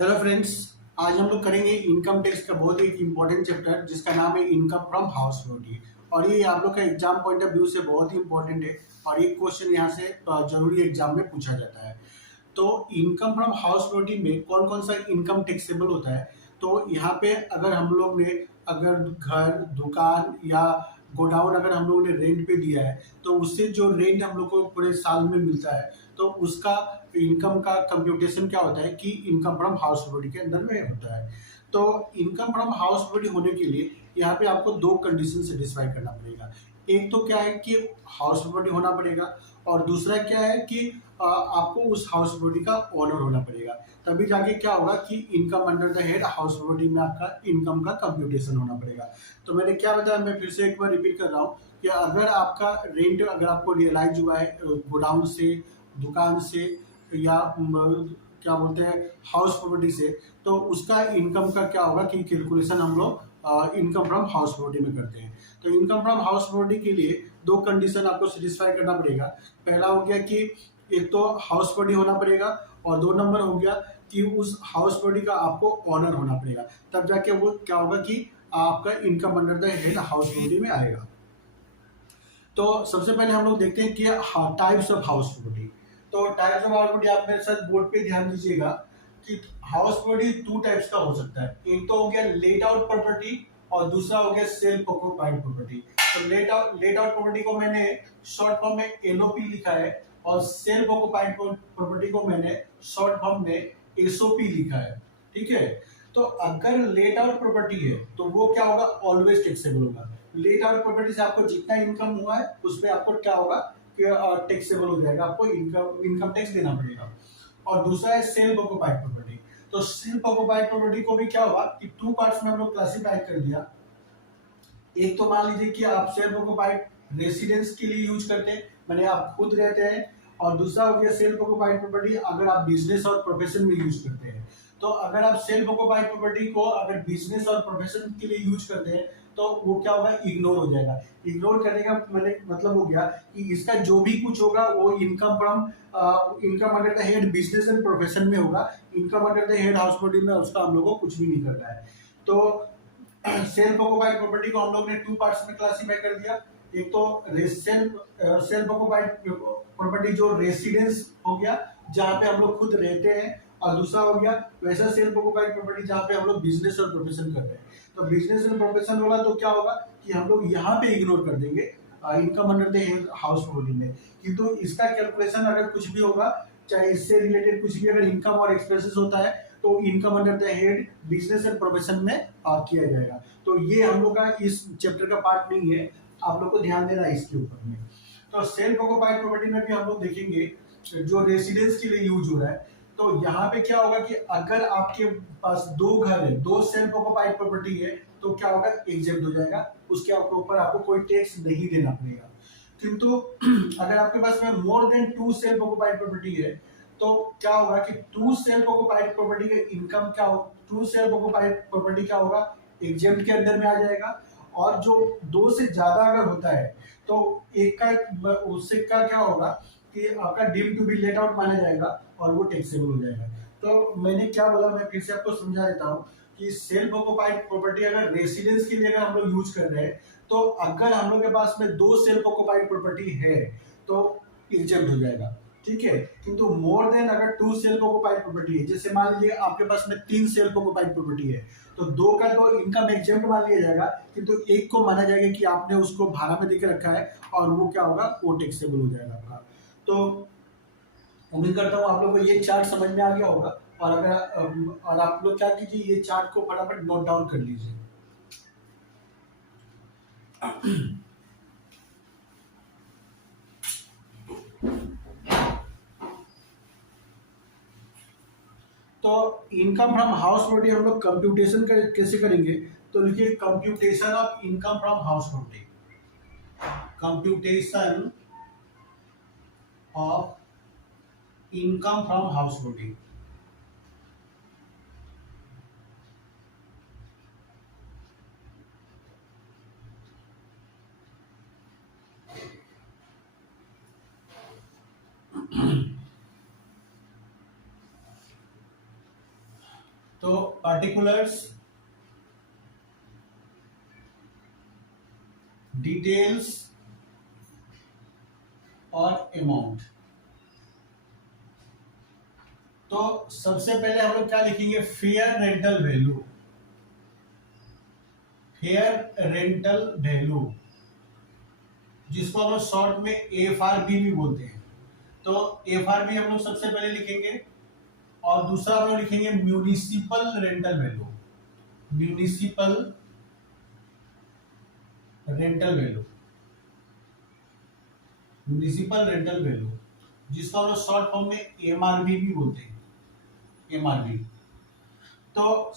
Hello friends. आज हम लोग करेंगे इनकम टैक्स का बहुत ही इम्पोर्टेंट चैप्टर जिसका नाम है इनकम फ्रॉम हाउस प्रॉपर्टी। और ये आप लोग का एग्जाम पॉइंट ऑफ व्यू से बहुत ही इम्पोर्टेंट है और ये क्वेश्चन यहाँ से जरूरी एग्जाम में पूछा जाता है। तो इनकम फ्रॉम हाउस प्रॉपर्टी में कौन कौन सा इनकम टैक्सेबल होता है। तो यहाँ पे अगर हम लोग ने अगर घर दुकान या गोडाउन अगर हम लोगों ने रेंट पे दिया है तो उससे जो रेंट हम लोग को पूरे साल में मिलता है तो उसका इनकम का कंप्यूटेशन क्या होता है कि इनकम फ्रॉम हाउस प्रॉपर्टी के अंदर में होता है। तो इनकम फ्रॉम हाउस प्रॉपर्टी होने के लिए यहाँ पे आपको दो कंडीशन सेटिस्फाई करना पड़ेगा। एक तो क्या है कि हाउस प्रॉपर्टी होना पड़ेगा और दूसरा क्या है कि आपको उस हाउस प्रॉपर्टी का ओनर होना पड़ेगा। तभी जाके क्या होगा कि income under the head house property में आपका इनकम का कंप्यूटेशन होना पड़ेगा। तो मैंने क्या बताया, मैं फिर से एक बार रिपीट कर रहा हूँ कि अगर आपका रेंट अगर आपको रियलाइज हुआ है गोडाउन से, दुकान से या क्या बोलते हैं हाउस प्रॉपर्टी से, तो उसका इनकम का क्या होगा कि कैलकुलेशन हम लोग इनकम फ्रॉम हाउस प्रॉपर्टी में करते हैं। तो इनकम फ्रॉम हाउस प्रॉपर्टी के लिए दो कंडीशन आपको सेटिस्फाई करना पड़ेगा। पहला हो गया कि एक तो हाउस प्रॉपर्टी होना पड़ेगा और दो नंबर हो गया कि उस हाउस प्रॉपर्टी का आपको ऑनर होना पड़ेगा। तब जाके वो क्या होगा कि आपका income under the head house property में आएगा। तो सबसे पहले हम लोग देखते हैं कि टाइप्स ऑफ हाउस प्रॉपर्टी। तो टाइप्स ऑफ हाउस प्रॉपर्टी आप मेरे साथ बोर्ड पे ध्यान दीजिएगा कि हाउस प्रॉपर्टी टू टाइप्स का हो सकता है। एक तो हो गया लेट आउट प्रॉपर्टी और दूसरा हो गया सेल्फ ऑक्युपाइड प्रॉपर्टी। तो लेट आउट प्रॉपर्टी को मैंने शॉर्ट फॉर्म में एलओपी लिखा है और सेल्फ ऑक्युपाइड प्रॉपर्टी को मैंने शॉर्ट फॉर्म में एसओपी लिखा है। ठीक है। तो अगर लेट आउट प्रॉपर्टी है तो वो क्या होगा, ऑलवेज टैक्सेबल होगा। लेट आउट प्रॉपर्टी से आपको जितना इनकम हुआ है उस पर आपको क्या होगा कि टैक्सेबल हो जाएगा, आपको इनकम टैक्स देना पड़ेगा। और दूसरा है सेल्फ ऑक्युपाइड प्रॉपर्टी। तो सेल्फ ऑक्युपाइड प्रॉपर्टी को भी क्या होगा कि टू पार्ट्स में हम लोग क्लासिफाई कर दिया। एक तो मान लीजिए कि आप सेल्फ ऑक्युपाइड रेसिडेंस के लिए यूज करते हैं, मैंने आप खुद रहते हैं। और दूसरा हो गया सेल्फ ऑक्युपाइड प्रॉपर्टी अगर आप बिजनेस और प्रोफेशन में यूज करते हैं। तो अगर आप सेल्फ ऑक्युपाइड प्रॉपर्टी को अगर बिजनेस और प्रोफेशन के लिए यूज करते हैं तो वो क्या होगा, इग्नोर हो जाएगा। इग्नोर करने का मैंने मतलब हो गया कि इसका जो भी कुछ होगा वो income under the head business and profession में होगा। Income under the head house property में उसका हम लोग को कुछ भी नहीं करना है। तो सेल्फ ऑक्युपाइड प्रॉपर्टी को हम लोग ने टू पार्ट्स में क्लासिफाई कर दिया। एक तो सेल्फ ऑक्युपाइड प्रॉपर्टी जो रेसिडेंस हो गया जहां पे हम लोग खुद रहते हैं, और दूसरा हो गया वैसा सेल्फ ऑक्युपाइड प्रॉपर्टी जहां पे हम लोग बिजनेस और प्रोफेशन करते हैं। तो बिजनेस एंड प्रोफेशन होगा तो क्या होगा कि हम लोग यहाँ पे इग्नोर कर देंगे income under the head house property में। किंतु इसका कैलकुलेशन अगर कुछ भी होगा, चाहे इससे रिलेटेड कुछ भी अगर इनकम और एक्सपेंसेस होता है तो income under the head business and profession में किया जाएगा। तो ये हम लोग का इस चैप्टर का पार्ट नहीं है, आप लोग को ध्यान देना है इसके ऊपर में। तो सेल्फ ऑक्युपाइड प्रॉपर्टी में भी हम लोग देखेंगे जो रेसिडेंस के लिए यूज हो रहा है। तो यहाँ पे क्या होगा कि अगर आपके पास दो घर है, दो सेल्फ ऑक्युपाइड प्रॉपर्टी है, तो क्या होगा, एग्जेम्प्ट हो जाएगा, उसके ऊपर आपको कोई टैक्स नहीं देना पड़ेगा। किंतु अगर आपके पास में more than two self occupied property है तो क्या होगा कि टू सेल्फ ऑक्युपाइड प्रॉपर्टी का इनकम क्या हो, टू सेल्फ ऑक्युपाइड प्रॉपर्टी क्या होगा, एग्जेम्प्ट के अंदर में आ जाएगा। और जो दो से ज्यादा अगर होता है तो एक का उससे का क्या होगा कि आपका deem to be let out माना जाएगा और वो टैक्सेबल हो जाएगा। तो मैंने क्या बोला, मैं फिर से आपको समझा देता हूँ कि सेल्फ ऑक्युपाइड प्रॉपर्टी अगर रेसिडेंस के लिए अगर हम लोग यूज कर रहे हैं तो अगर हम लोग के पास में दो सेल्फ ऑक्युपाइड प्रॉपर्टी है तो एग्जेम्प्ट हो जाएगा। ठीक है। किंतु मोर देन अगर टू सेल्फ ऑक्युपाइड प्रॉपर्टी है, जैसे मान लीजिए आपके पास में तीन सेल्फ ऑक्युपाइड प्रॉपर्टी है तो दो का तो इनकम एग्जेम्प्ट मान लिया जाएगा, किंतु एक को माना जाएगा कि आपने उसको भाड़ा में देके रखा है और वो क्या होगा, वो टैक्सेबल हो जाएगा आपका। तो उम्मीद करता हूँ आप लोग को ये चार्ट समझ में आ गया होगा। और अगर और आप लोग क्या कीजिए, ये चार्ट को फटाफट नोट डाउन कर लीजिए। तो इनकम फ्रॉम हाउस प्रॉपर्टी हम लोग कंप्यूटेशन कैसे करेंगे, तो लिखिए computation of income from house property. Computation of income from house property. तो पार्टिकुलर्स, डिटेल्स और अमाउंट। तो सबसे पहले हम लोग क्या लिखेंगे, fair rental value, fair rental value, जिसको हम लोग शॉर्ट में एफआरवी भी बोलते हैं। तो एफआरवी हम लोग सबसे पहले लिखेंगे, और दूसरा हम लोग लिखेंगे municipal rental value, municipal rental value, municipal rental value, जिसको हम लोग शॉर्ट फॉर्म में एमआरवी भी बोलते हैं, एमआरवी। तो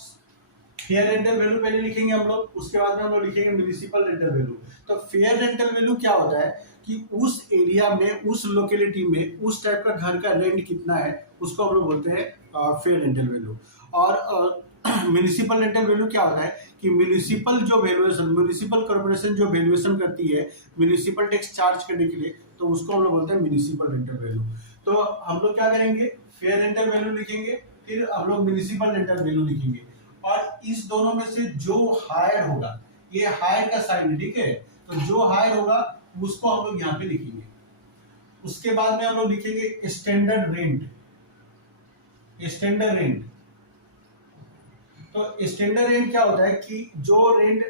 फेयर रेंटल वैल्यू पहले लिखेंगे हम लोग, उसके बाद में हम लोग लिखेंगे म्यूनिसिपल रेंटल वैल्यू। तो फेयर रेंटल वैल्यू क्या होता है कि उस एरिया में, उस लोकेलिटी में, उस टाइप का घर का रेंट कितना है, उसको हम लोग बोलते हैं फेयर रेंटल वैल्यू। और म्यूनिसिपल रेंटल वैल्यू क्या होता है कि म्यूनिसिपल जो वैल्यूएशन, म्यूनिसिपल कॉर्पोरेशन जो वैल्यूएशन करती है म्यूनिसिपल टैक्स चार्ज करने के लिए, तो उसको हम लोग बोलते हैं म्यूनिसिपल रेंटल वैल्यू। तो हम लोग क्या करेंगे, फेयर रेंटल वैल्यू लिखेंगे, फिर हम लोग म्यूनिसिपल रेंटल वैल्यू लिखेंगे, और इस दोनों में से जो हायर होगा, ये हायर का साइन है, ठीक है, तो जो हायर होगा उसको हम लोग यहाँ पे लिखेंगे। उसके बाद में हम लोग लिखेंगे स्टैंडर्ड रेंट, स्टैंडर्ड रेंट। तो स्टैंडर्ड रेंट क्या होता है कि जो रेंट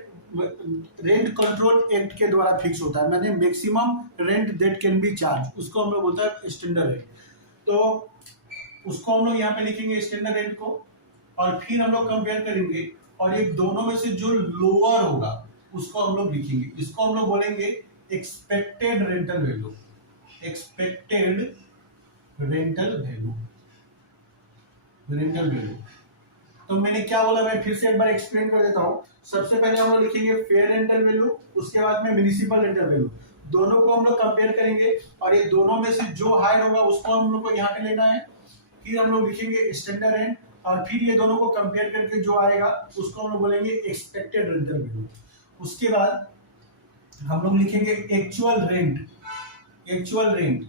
कंट्रोल एक्ट के द्वारा फिक्स होता है, मैंने maximum rent that can be charge, उसको हम लोग बोलते हैं स्टैंडर्ड रेंट। तो उसको हम लोग यहाँ पे लिखेंगे स्टैंडर्ड रेंट को, और फिर हम लोग कंपेयर करेंगे, और ये दोनों में से जो लोअर होगा उसको हम लोग लिखेंगे, इसको हम लोग बोलेंगे expected rental value, expected rental value, rental value. तो मैंने क्या बोला, मैं फिर से एक बार एक्सप्लेन कर देता हूँ। सबसे पहले हम लोग लिखेंगे फेयर रेंटल वैल्यू, उसके बाद में म्यूनिसिपल रेंटल वैल्यू, दोनों को हम लोग कंपेयर करेंगे, और ये दोनों में से जो हायर होगा उसको हम लोग को यहाँ पे लेना है। फिर हम लोग लिखेंगे स्टैंडर्ड रेंट, और फिर ये दोनों को कंपेयर करके जो आएगा उसको हम लोग बोलेंगे एक्सपेक्टेड रेंटल वैल्यू। उसके बाद हम लोग लिखेंगे actual rent, actual rent,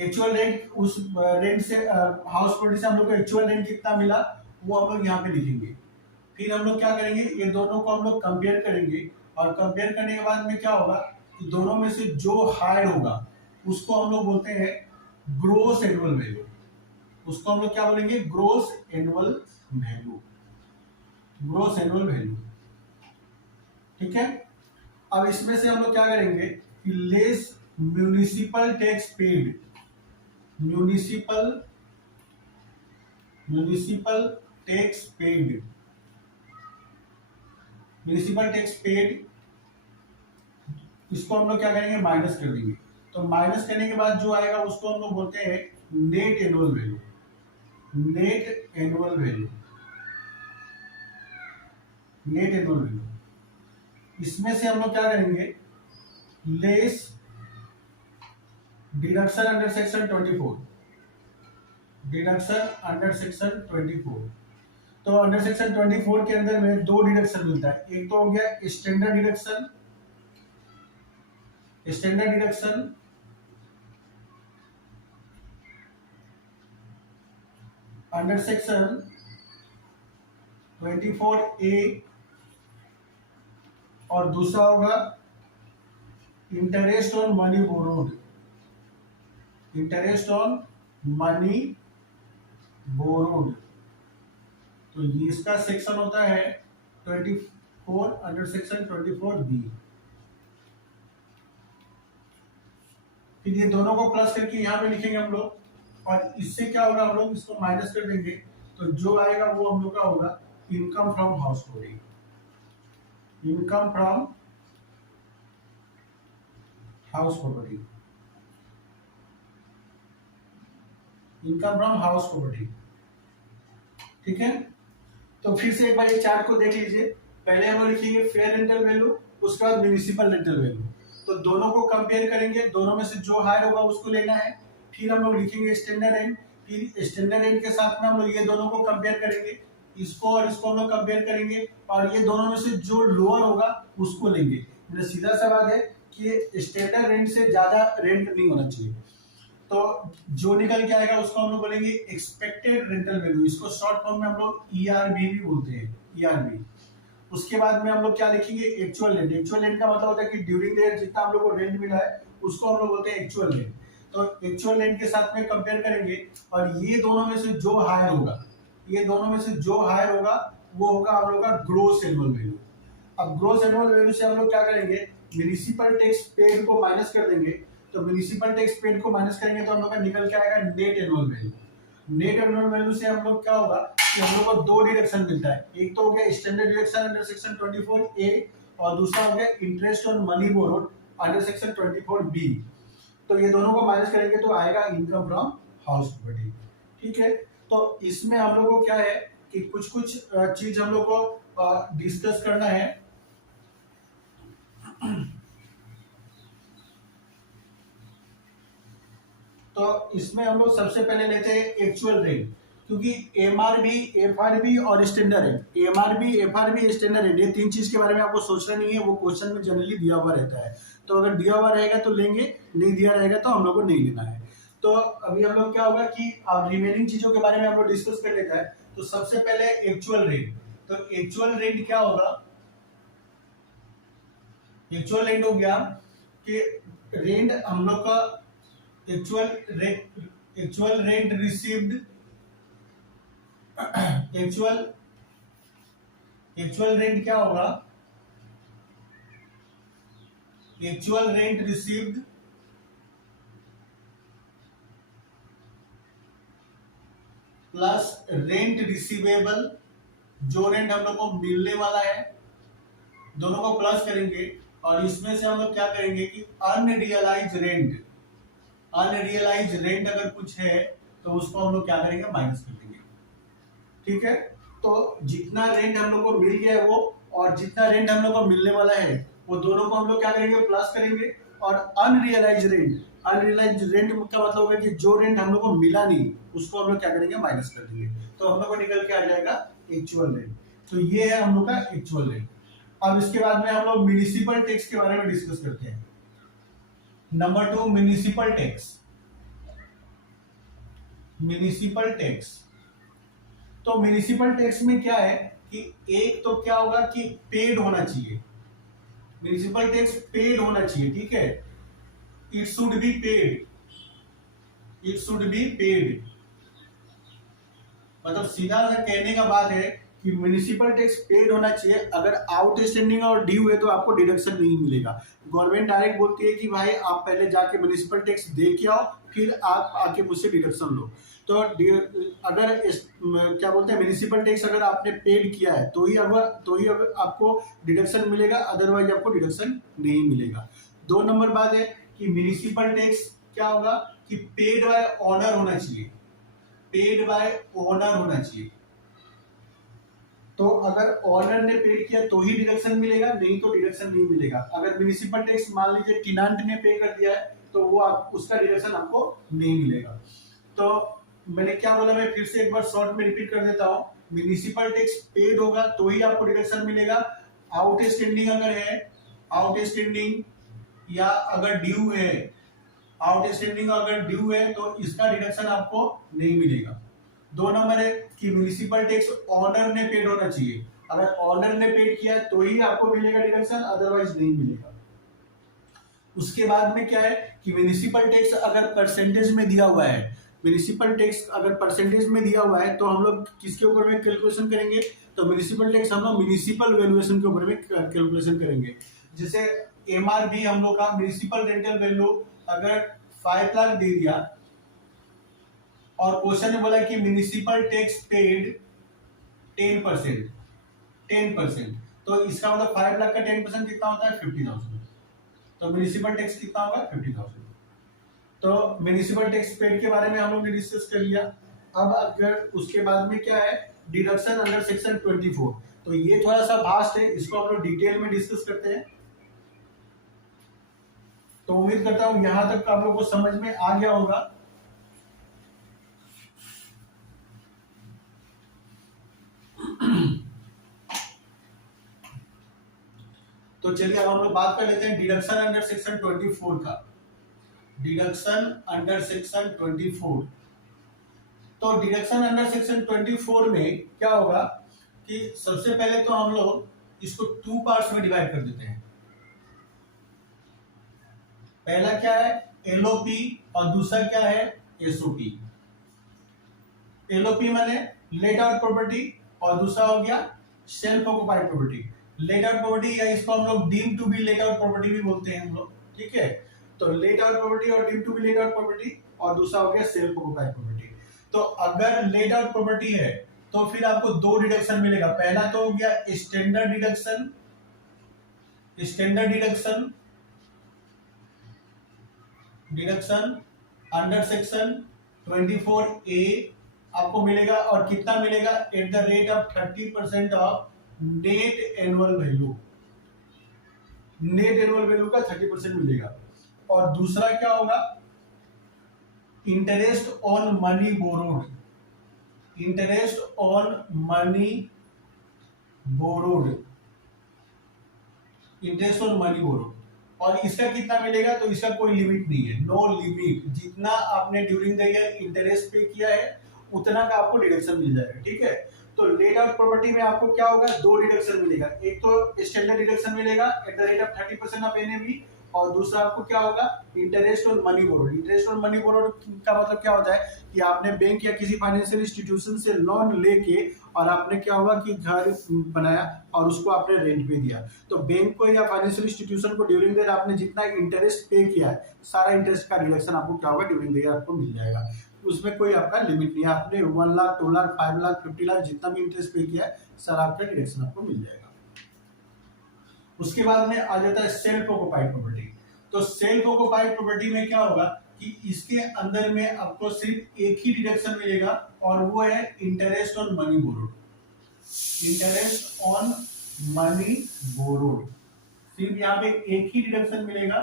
actual rent, उस रेंट से हाउस प्रॉपर्टी से हम लोग को एक्चुअल रेंट कितना मिला वो हम लोग यहाँ पे लिखेंगे। फिर हम लोग क्या करेंगे, ये दोनों को हम लोग कंपेयर करेंगे, और कंपेयर करने के बाद में क्या होगा कि दोनों में से जो हायर होगा उसको हम लोग बोलते हैं ग्रोस एनुअल वैल्यू, उसको हम लोग क्या बोलेंगे, gross annual value, gross annual value, ठीक है। अब इसमें से हम लोग क्या करेंगे कि less municipal tax paid, municipal municipal tax paid, municipal tax paid, इसको हम लोग क्या करेंगे, माइनस कर देंगे। तो माइनस करने के बाद जो आएगा उसको हम लोग बोलते हैं net annual value, net annual value, net annual value. इसमें से हम लोग क्या करेंगे, less deduction under section 24, deduction under section 24। तो अंडर सेक्शन 24 के अंदर में दो डिडक्शन मिलता है, एक तो हो गया standard deduction, standard deduction under section 24A, और दूसरा होगा interest on money borrowed, interest on money borrowed. तो ये इसका सेक्शन होता है 24 अंडर सेक्शन 24B। फिर ये दोनों को प्लस करके यहाँ पे लिखेंगे हम लोग, और इससे क्या होगा, हम लोग इसको माइनस कर देंगे, तो जो आएगा वो हम लोग का होगा income from house property, income from house property, income from house property, ठीक है। तो फिर से एक बार ये चार्ट को देख लीजिए। पहले हम लोग लिखेंगे फेयर रेंटल वैल्यू, उसके बाद म्यूनिसिपल रेंटल वैल्यू, तो दोनों को कंपेयर करेंगे, दोनों में से जो हायर होगा उसको लेना है। फिर हम लोग लिखेंगे स्टैंडर्ड रेंट, फिर स्टैंडर्ड रेंट के साथ में हम लोग ये दोनों को कंपेयर करेंगे, इसको और इसको हम लोग कंपेयर करेंगे, और ये दोनों में से जो लोअर होगा उसको लेंगे। सीधा सा बात है कि स्टैंडर्ड रेंट से ज्यादा रेंट नहीं होना चाहिए। तो जो निकल के आएगा उसको हम लोग बोलेंगे एक्सपेक्टेड रेंटल वैल्यू, इसको शॉर्ट फॉर्म में हम लोग ईआरवी भी बोलते हैं, ईआरवी। उसके बाद में हम लोग क्या लिखेंगे, एक्चुअल रेंट। एक्चुअल रेंट का मतलब होता है कि ड्यूरिंग द ईयर जितना हम लोग को रेंट मिला है उसको हम लोग बोलते हैं एक्चुअल रेंट। तो एक्चुअल रेंट के साथ में कंपेयर करेंगे और ये दोनों में से जो हायर होगा, ये दोनों में से जो हायर होगा वो होगा हम लोग का ग्रोस एनुअल वैल्यू। अब ग्रोस एनुअल वैल्यू से हम लोग क्या करेंगे, म्युनिसिपल टैक्स पेड को माइनस कर देंगे। तो म्युनिसिपल टैक्स पेड को माइनस करेंगे तो हम लोग का निकल के आएगा net annual value. Net annual value से हम लोग क्या होगा कि हम लोग को दो डिडक्शन मिलता है, एक तो हो गया standard deduction under section 24A और दूसरा हो गया interest on money borrowed under section 24B। तो ये दोनों को माइनस करेंगे तो आएगा इनकम फ्रॉम हाउस प्रॉपर्टी। ठीक है, तो इसमें हम लोग को क्या है कि कुछ कुछ चीज हम लोग को डिस्कस करना है। तो इसमें हम लोग सबसे पहले लेते हैं एक्चुअल रेंट, क्योंकि एमआरबी, एफआरबी और standard rent, MRB, FRB, standard rent, ये तीन चीज के बारे में आपको सोचना नहीं है, वो क्वेश्चन में जनरली दिया हुआ रहता है। तो अगर दिया हुआ रहेगा तो लेंगे, नहीं दिया रहेगा तो हम लोग को नहीं लेना है। तो अभी हम लोग क्या होगा कि रिमेनिंग चीजों के बारे में हम लोग डिस्कस कर लेता है। तो सबसे पहले एक्चुअल रेंट। तो एक्चुअल रेंट क्या होगा, एक्चुअल रेंट हो गया कि रेंट हम लोग का actual rent received, actual rent क्या होगा, actual rent received plus rent receivable, जो रेंट हम लोग को मिलने वाला है दोनों को प्लस करेंगे और इसमें से हम लोग क्या करेंगे कि अनरियलाइज रेंट, अनरियलाइज रेंट अगर कुछ है तो उसको हम लोग क्या करेंगे, माइनस कर देंगे। ठीक है, तो जितना रेंट हम लोग को मिल गया है वो और जितना रेंट हम लोग को मिलने वाला है वो दोनों को हम लोग क्या करेंगे, प्लस करेंगे। और अनरियलाइज रेंट, अनरियलाइज रेंट का मतलब होगा कि जो रेंट हम लोग को मिला नहीं उसको हम लोग क्या करेंगे, माइनस कर देंगे। तो हम लोग को निकल के आ जाएगा एक्चुअल रेंट। तो ये है हम लोग का एक्चुअल रेंट। अब इसके बाद में हम लोग म्युनिसिपल टैक्स के बारे में डिस्कस करते हैं। Number 2, municipal tax. Municipal tax, तो म्युनिसिपल टैक्स में क्या है कि एक तो क्या होगा कि पेड होना चाहिए, म्युनिसिपल टैक्स पेड होना चाहिए। ठीक है, it should be paid, it should be paid. मतलब सीधा सा कहने का बात है कि म्युनिसिपल टैक्स पेड होना चाहिए। अगर आउटस्टैंडिंग और ड्यू है तो आपको डिडक्शन नहीं मिलेगा। गवर्नमेंट डायरेक्ट बोलती है कि भाई आप पहले जाके म्युनिसिपल टैक्स दे के आओ, फिर आप आके मुझसे डिडक्शन लो। तो अगर क्या बोलते हैं, म्युनिसिपल टैक्स अगर आपने पेड किया है तो ही अगर आपको डिडक्शन मिलेगा, अदरवाइज आपको डिडक्शन नहीं मिलेगा। 2 नंबर बात है कि म्युनिसिपल टैक्स क्या होगा कि पेड बाय ऑनर होना चाहिए, पेड बाय ओनर होना चाहिए। तो अगर ऑनर ने पेड किया तो ही डिडक्शन मिलेगा, नहीं तो डिडक्शन नहीं मिलेगा। अगर म्युनिसिपल टैक्स मान लीजिए टिनांट ने पे कर दिया है तो वो उसका डिडक्शन आपको नहीं मिलेगा। तो मैंने क्या बोला, मैं फिर से एक बार शॉर्ट में रिपीट कर देता हूँ। म्युनिसिपल टैक्स पेड होगा तो ही आपको डिडक्शन मिलेगा। आउटस्टैंडिंग अगर है, आउटस्टैंडिंग या अगर ड्यू है, आउटस्टैंडिंग अगर ड्यू है तो इसका डिडक्शन आपको नहीं मिलेगा। 2 नंबर है कि म्युनिसिपल टैक्स ऑनर ने पेड होना चाहिए। अगर ऑनर ने पेड किया तो ही आपको मिलेगा डिडक्शन, अदरवाइज नहीं मिलेगा। उसके बाद में क्या है कि म्युनिसिपल टैक्स अगर परसेंटेज में दिया हुआ है, म्युनिसिपल टैक्स अगर परसेंटेज में दिया हुआ है तो हम लोग किसके ऊपर में कैलकुलेशन करेंगे, तो म्युनिसिपल टैक्स हम लोग म्युनिसिपल वैल्यूएशन के ऊपर में कैलकुलेशन करेंगे। जैसे एमआरबी हम लोग का म्युनिसिपल रेंटल वैल्यू अगर 5 लाख दे दिया और क्वेश्चन में बोला कि म्युनिसिपल टैक्स पेड 10%, 10%, तो इसका मतलब 5 लाख का 10% कितना होता है, 50,000। तो म्युनिसिपल टैक्स कितना होगा, 50,000। तो म्युनिसिपल टैक्स पेड के बारे में हम लोग ने डिस्कस कर लिया। अब अगर उसके बाद में क्या है, डिडक्शन अंडर सेक्शन 24। तो ये थोड़ा सा वास्ट है, इसको हम लोग डिटेल में डिस्कस करते हैं। तो उम्मीद करता हूं यहां तक आप लोग को समझ में आ गया होगा। तो चलिए अब हम लोग बात कर लेते हैं डिडक्शन अंडर सेक्शन 24 का। Deduction under section 24। तो डिडक्शन अंडर सेक्शन 24 में क्या होगा कि सबसे पहले तो हम लोग इसको टू पार्ट्स में डिवाइड कर देते हैं। पहला क्या है एलओपी और दूसरा क्या है एसओपी। एलओपी माने लेट आउट प्रॉपर्टी और दूसरा हो गया self occupied property. Let out property या इसको हम लोग deem to be let out property भी बोलते हैं हम लोग, ठीक है। तो लेट आउट प्रॉपर्टी और deem to be let out property और दूसरा हो गया सेल्फ ऑक्युपाइड प्रॉपर्टी। तो अगर लेट आउट प्रॉपर्टी है तो फिर आपको दो डिडक्शन मिलेगा। पहला तो हो गया standard deduction, standard deduction, deduction under section 24A आपको मिलेगा और कितना मिलेगा at the rate of 30% of net annual value. Net annual value का 30% मिलेगा। और दूसरा क्या होगा interest on money borrowed, interest on money borrowed, interest on money borrowed. और इसका कितना मिलेगा तो इसका कोई लिमिट नहीं है, नो लिमिट। जितना आपने ड्यूरिंग द ईयर इंटरेस्ट पे किया है उतना का आपको डिडक्शन मिल जाएगा, ठीक है। तो लेट आउट प्रॉपर्टी में आपको क्या होगा दो डिडक्शन मिलेगा। एक तो स्टैंडर्ड डिडक्शन मिलेगा at the rate of 30% of NAV और दूसरा आपको क्या होगा interest on money borrowed. Interest on money borrowed का मतलब क्या होता है कि आपने बैंक या किसी फाइनेंशियल इंस्टीट्यूशन से लोन लेके और आपने क्या होगा कि घर बनाया और उसको आपने रेंट पे दिया। तो बैंक को या फाइनेंशियल इंस्टीट्यूशन को ड्यूरिंग द ईयर आपने जितना इंटरेस्ट पे किया है सारा इंटरेस्ट का रिडक्शन आपको क्या होगा ड्यूरिंग द ईयर आपको मिल जाएगा। उसमें कोई आपका लिमिट नहीं है। आपने 1 लाख 2 लाख 5 लाख 50 लाख जितना भी इंटरेस्ट पे किया है सारा आपका डिडक्शन आपको मिल जाएगा। उसके बाद में आ जाता है सेल्फ ऑक्युपाइड प्रॉपर्टी। तो सेल्फ ऑक्युपाइड प्रॉपर्टी में क्या होगा कि इसके अंदर में आपको सिर्फ एक ही डिडक्शन मिलेगा और वो है interest on money borrowed, interest on money borrowed. सिर्फ यहाँ पे एक ही डिडक्शन मिलेगा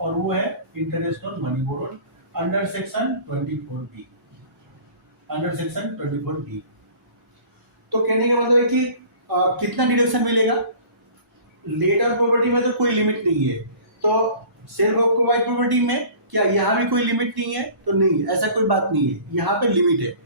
और वो है interest on money borrowed under section 24B, under section 24B। तो कहने का मतलब है कि कितना डिडक्शन मिलेगा। लेट आउट प्रॉपर्टी में तो कोई लिमिट नहीं है, तो सेल्फ ऑक्युपाइड प्रॉपर्टी में क्या यहाँ भी कोई लिमिट नहीं है तो नहीं, ऐसा कोई बात नहीं है। यहाँ पे लिमिट है,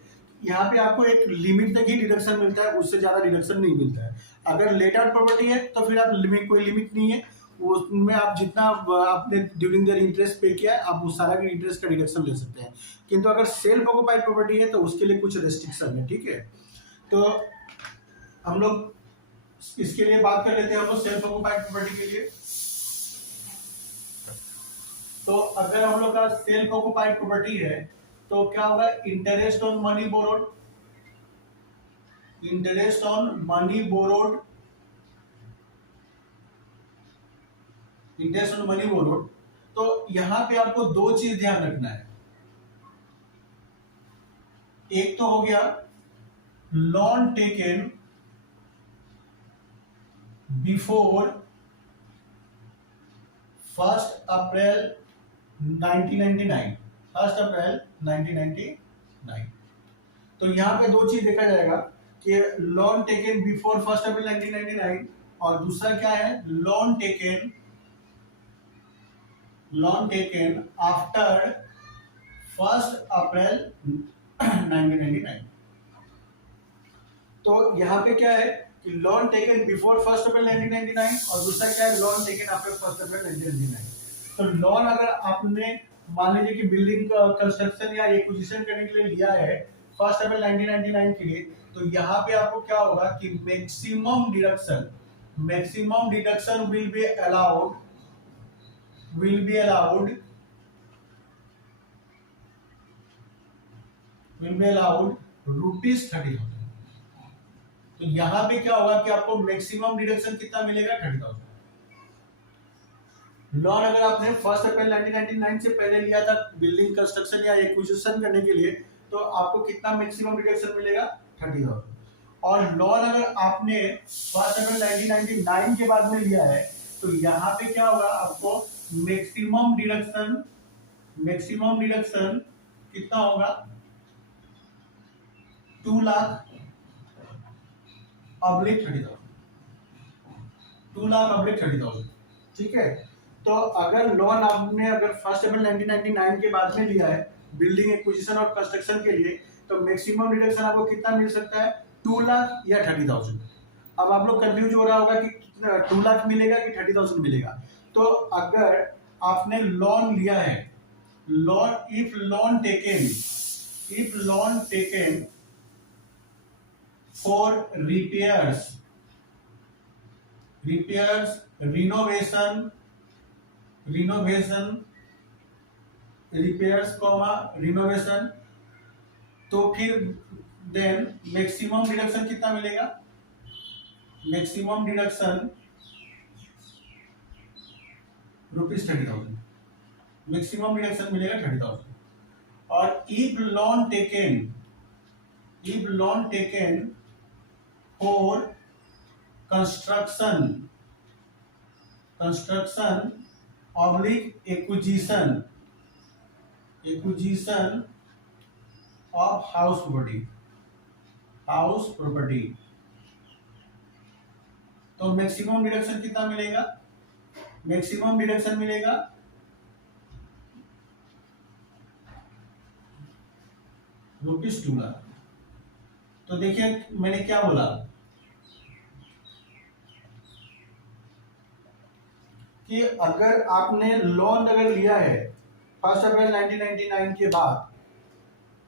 यहाँ पे आपको एक लिमिट तक ही डिडक्शन मिलता है, उससे ज्यादा डिडक्शन नहीं मिलता है। अगर लेट आउट प्रॉपर्टी है तो फिर आप लिमिट कोई लिमिट नहीं है, उसमें आप जितना आपने ड्यूरिंग द इंटरेस्ट पे किया है आप उस सारा के इंटरेस्ट का डिडक्शन ले सकते हैं। किंतु अगर सेल्फ ऑक्युपाइड प्रॉपर्टी है तो उसके लिए कुछ रेस्ट्रिक्शन है, ठीक है। तो हम लोग इसके लिए बात कर लेते हैं हम लोग सेल्फ ऑक्युपाइड प्रॉपर्टी के लिए। तो अगर हम लोग का सेल्फ ऑक्युपाइड प्रॉपर्टी है तो क्या होगा interest on money borrowed, interest on money borrowed, interest on money borrowed. तो यहां पे आपको दो चीज ध्यान रखना है। एक तो हो गया लोन टेकन बिफोर 1 अप्रैल 1999, 1 अप्रैल 1999। तो यहां पे दो चीज देखा जाएगा कि लोन टेकन बिफोर 1 अप्रैल 1999 और दूसरा क्या है लोन टेकन आफ्टर 1 अप्रैल 1999। तो यहाँ पे क्या है कि लोन टेकन बिफोर 1 अप्रैल 1999 और दूसरा क्या है लोन टेकन आफ्टर 1 अप्रैल 1999। तो लोन अगर आपने मान लीजिए कि बिल्डिंग कंस्ट्रक्शन या एक्विजिशन करने के लिए लिया है 1 अप्रैल 1999 के लिए, तो यहाँ पे आपको क्या होगा कि maximum deduction will be allowed ₹30,000। तो यहां पे क्या होगा कि आपको मैक्सिमम डिडक्शन कितना मिलेगा 30,000। लोन अगर आपने 1 अप्रैल 1999 से पहले लिया था बिल्डिंग कंस्ट्रक्शन या एक्विजिशन करने के लिए तो आपको कितना मैक्सिमम डिडक्शन मिलेगा 30,000। और लोन अगर आपने 1 अप्रैल 1999 के बाद में लिया है तो यहाँ पे क्या होगा आपको मैक्सिमम डिडक्शन कितना होगा 2 लाख /30,000, 2 लाख /30,000, ठीक है। तो अगर लोन आपने अगर 1 अप्रैल 1999 के बाद में लिया है बिल्डिंग एक्विजिशन और कंस्ट्रक्शन के लिए, तो मैक्सिमम डिडक्शन आपको कितना मिल सकता है, 2 लाख या 30,000। अब आप लोग कंफ्यूज हो रहा होगा कि कितना 2 लाख मिलेगा कि 30,000 मिलेगा। तो अगर आपने लोन लिया है, loan if loan taken for repairs renovation, तो फिर देन मैक्सिमम डिडक्शन कितना मिलेगा, मैक्सिमम डिडक्शन ₹30,000, मैक्सिमम डिडक्शन मिलेगा 30,000। और if loan taken for construction oblique acquisition of house property, तो मैक्सिमम डिडक्शन कितना मिलेगा, मैक्सिमम डिडक्शन मिलेगा ₹2 लाख। तो देखिए मैंने क्या बोला कि अगर आपने लोन अगर लिया है 1 अप्रैल 1999 के बाद,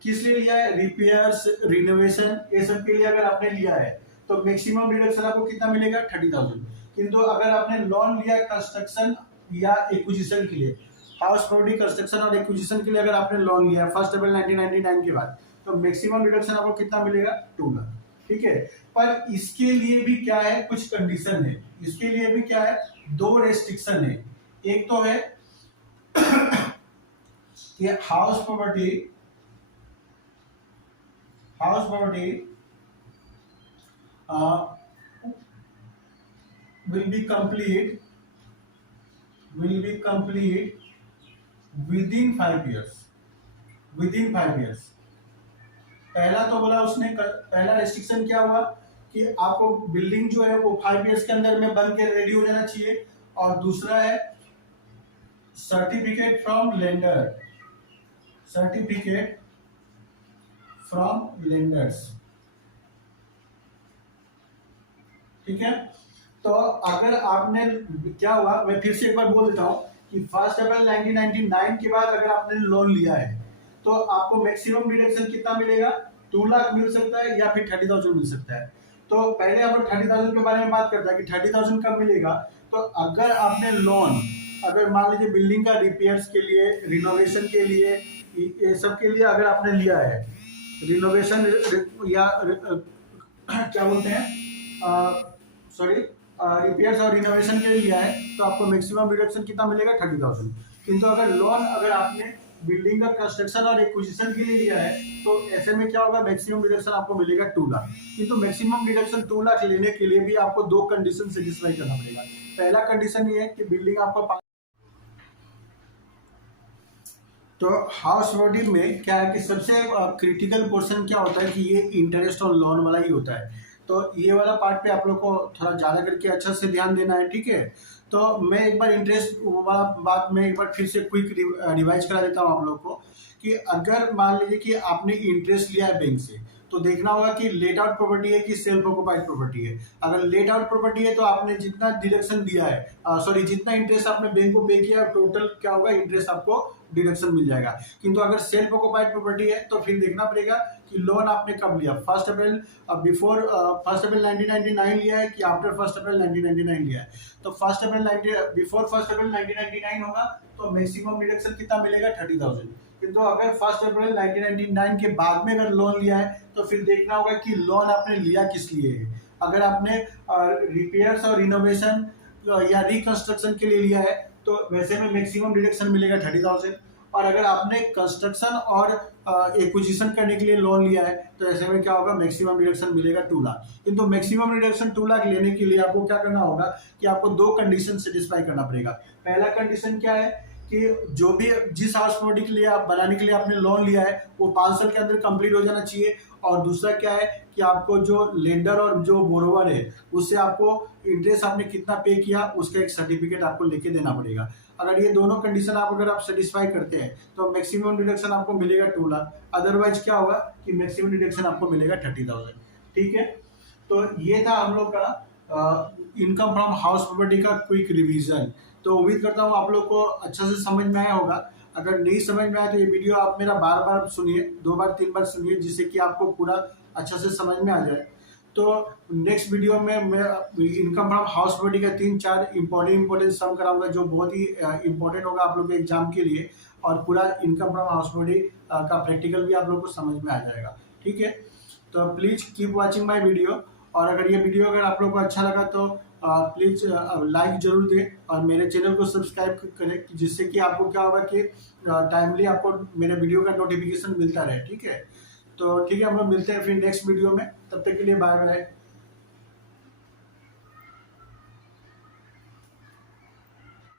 किस लिए लिया है, रिपेयर्स रिनोवेशन ये सब के लिए अगर आपने लिया है, तो मैक्सिमम डिडक्शन आपको कितना मिलेगा, 30,000। किंतु अगर आपने लोन लिया कंस्ट्रक्शन या एक्विजिशन के लिए, हाउस प्रॉपर्टी कंस्ट्रक्शन और एक्विजिशन के लिए अगर आपने लोन लिया 1 अप्रैल 1999 के बाद, तो मैक्सिमम डिडक्शन आपको कितना मिलेगा, 2 लाख। ठीक है, पर इसके लिए भी क्या है, कुछ कंडीशन है, इसके लिए भी क्या है, 2 रेस्ट्रिक्शन है। एक तो है कि house property will be complete within 5 years। पहला तो बोला उसने, पहला रेस्ट्रिक्शन क्या हुआ कि आपको बिल्डिंग जो है वो 5 इयर्स के अंदर में बन के रेडी हो जाना चाहिए। और दूसरा है सर्टिफिकेट फ्रॉम लेंडर्स। ठीक है, तो अगर आपने, क्या हुआ, मैं फिर से एक बार बोल देता हूं कि 1 अप्रैल 1999 के बाद अगर आपने लोन लिया है तो आपको मैक्सिमम डिडक्शन कितना मिलेगा, 2 लाख मिल सकता है या फिर 30,000 मिल सकता है। तो पहले हम लोग 30,000 के बारे में बात करते हैं कि 30,000 कब मिलेगा। तो अगर आपने लोन, अगर मान लीजिए बिल्डिंग का रिपेयर्स के लिए, रिनोवेशन के लिए, ये सब के लिए अगर आपने लिया है, रिनोवेशन या क्या बोलते हैं, रिपेयर्स और रिनोवेशन के लिए लिया है, तो आपको मैक्सिमम डिडक्शन कितना मिलेगा, 30,000। किंतु अगर लोन अगर आपने बिल्डिंग का कंस्ट्रक्शन और एक्विजिशन के लिए लिया है, तो ऐसे में क्या होगा, मैक्सिमम डिडक्शन आपको मिलेगा 2 लाख। किंतु मैक्सिमम डिडक्शन 2 लाख लेने के लिए भी आपको 2 कंडीशन सेटिस्फाई करना पड़ेगा। पहला कंडीशन ये है कि बिल्डिंग आपको, तो हाउस प्रॉपर्टी में क्या है कि सबसे क्रिटिकल पोर्शन क्या होता है कि ये इंटरेस्ट और लोन वाला ही होता है। तो ये वाला पार्ट पे आप लोग को थोड़ा ज़्यादा करके अच्छा से ध्यान देना है। ठीक है, तो मैं एक बार इंटरेस्ट वाला बात में एक बार फिर से क्विक रिवाइज करा देता हूँ आप लोग को कि अगर मान लीजिए कि आपने इंटरेस्ट लिया है बैंक से, तो देखना होगा कि लेट आउट प्रॉपर्टी है कि सेल्फ ऑक्युपाइड प्रॉपर्टी है। अगर लेट आउट प्रॉपर्टी है तो आपने जितना डिडक्शन दिया है, जितना इंटरेस्ट आपने बैंक को पे किया है, टोटल क्या होगा, इंटरेस्ट आपको डिडक्शन मिल जाएगा। किंतु अगर सेल्फ ऑक्युपाइड प्रॉपर्टी है तो फिर देखना पड़ेगा कि लोन आपने कब लिया, 1 अप्रैल बिफोर 1 अप्रैल 1999 लिया है कि आफ्टर 1 अप्रैल 1999 लिया है। तो बिफोर 1 अप्रैल 1999 होगा तो मैक्सिमम डिडक्शन कितना मिलेगा, 30,000। किंतु अगर 1 अप्रैल 1999 के बाद में अगर लोन लिया है तो फिर देखना होगा कि लोन आपने लिया किस लिए है। अगर आपने रिपेयर्स और रिनोवेशन या रिकंस्ट्रक्शन के लिए लिया है तो वैसे में मैक्सिमम डिडक्शन मिलेगा 30,000। और अगर आपने कंस्ट्रक्शन और एक्विजिशन करने के लिए लोन लिया है तो ऐसे में क्या होगा, मैक्सिमम डिडक्शन मिलेगा 2 लाख। किंतु मैक्सिमम डिडक्शन 2 लाख लेने के लिए आपको क्या करना होगा कि आपको 2 कंडीशन सेटिस्फाई करना पड़ेगा। पहला कंडीशन क्या है कि जो भी जिस हाउस प्रॉपर्टी के लिए आप बनाने के लिए आपने लोन लिया है वो 5 साल के अंदर कंप्लीट हो जाना चाहिए। और दूसरा क्या है कि आपको जो लेंडर और जो बोरोवर है उससे आपको इंटरेस्ट आपने कितना पे किया उसका एक सर्टिफिकेट आपको लेके देना पड़ेगा। अगर ये दोनों कंडीशन अगर आप सेटिस्फाई करते हैं तो मैक्सिमम डिडक्शन आपको मिलेगा 2 लाख। अदरवाइज क्या होगा कि मैक्सिमम डिडक्शन आपको मिलेगा 30,000। ठीक है, तो ये था हम लोग का इनकम फ्रॉम हाउस प्रॉपर्टी का क्विक रिवीजन। तो उम्मीद करता हूँ आप लोग को अच्छा से समझ में आया होगा। अगर नहीं समझ में आया तो ये वीडियो आप मेरा बार बार सुनिए, 2 बार 3 बार सुनिए, जिससे कि आपको पूरा अच्छा से समझ में आ जाए। तो नेक्स्ट वीडियो में मैं इनकम फ्रॉम हाउस प्रॉपर्टी का 3-4 इंपॉर्टेंट सम कराऊंगा जो बहुत ही इंपॉर्टेंट होगा आप लोग के एग्जाम के लिए। और पूरा इनकम फ्रॉम हाउस प्रॉपर्टी का प्रैक्टिकल भी आप लोग को समझ में आ जाएगा। ठीक है, तो please keep watching my video. और अगर ये वीडियो अगर आप लोग को अच्छा लगा तो प्लीज लाइक जरूर दें और मेरे चैनल को सब्सक्राइब करें, जिससे कि आपको क्या होगा कि टाइमली आपको मेरे वीडियो का नोटिफिकेशन मिलता रहे। ठीक है, तो ठीक है, हम लोग मिलते हैं फिर नेक्स्ट वीडियो में। तब तक के लिए बाय बाय।